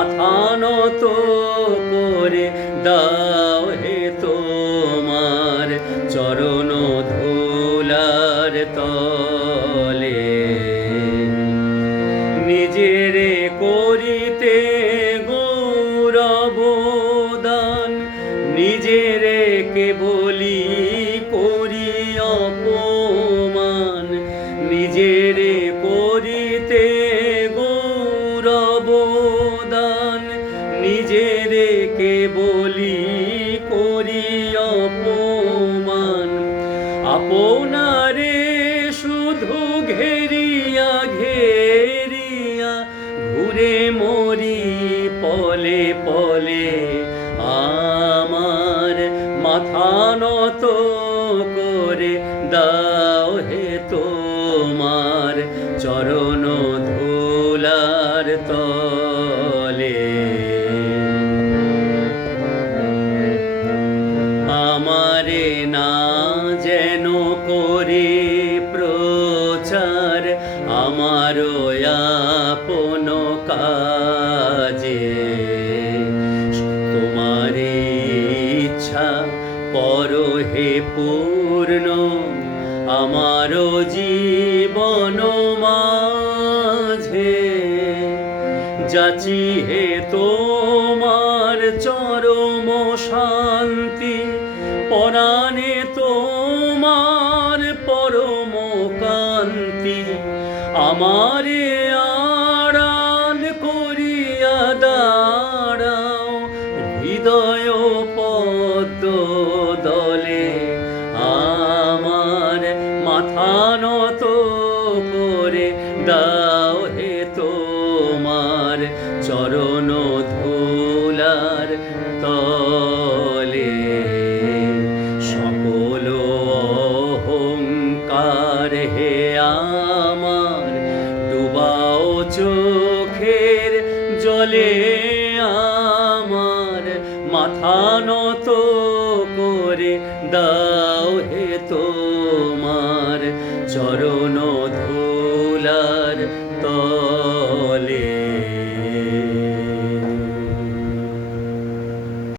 মাথা নত করে দাও হে তোমার চরণ ধুলার তলে। নিজেরে করিতে গৌরব দান, নিজেরে কেবলি করি অপমান, নিজেরে করিতে গৌরব দান, নিজেরে কেবলি করি অপমান। আপনারে শুধু ঘেরিয়া ঘেরিয়া ঘুরে মরি পলে পলে। আমার মাথা নত করে দাও হে তোমার চরণ ধুলার তলে। আমারে না যেন করে প্রচার আমার আপন কাজে। তোমারে ইচ্ছা করো হে পূর্ণ আমার জীবন মাঝে। যাচি হে তোমার চরম শান্তি, পরাণে তোমার পরম কান্তি। আমারে আড়াল করিয়া দাঁড়াও হৃদয় পদ্ম দলে। আমার মাথা নত করে দাও হে তোমার চরণ ধুলার তলে। সকল অহংকার হে আমার ডুবাও চোখের জলে। আমার মাথা নত করে দাও হে তোমার চরণ ধুলার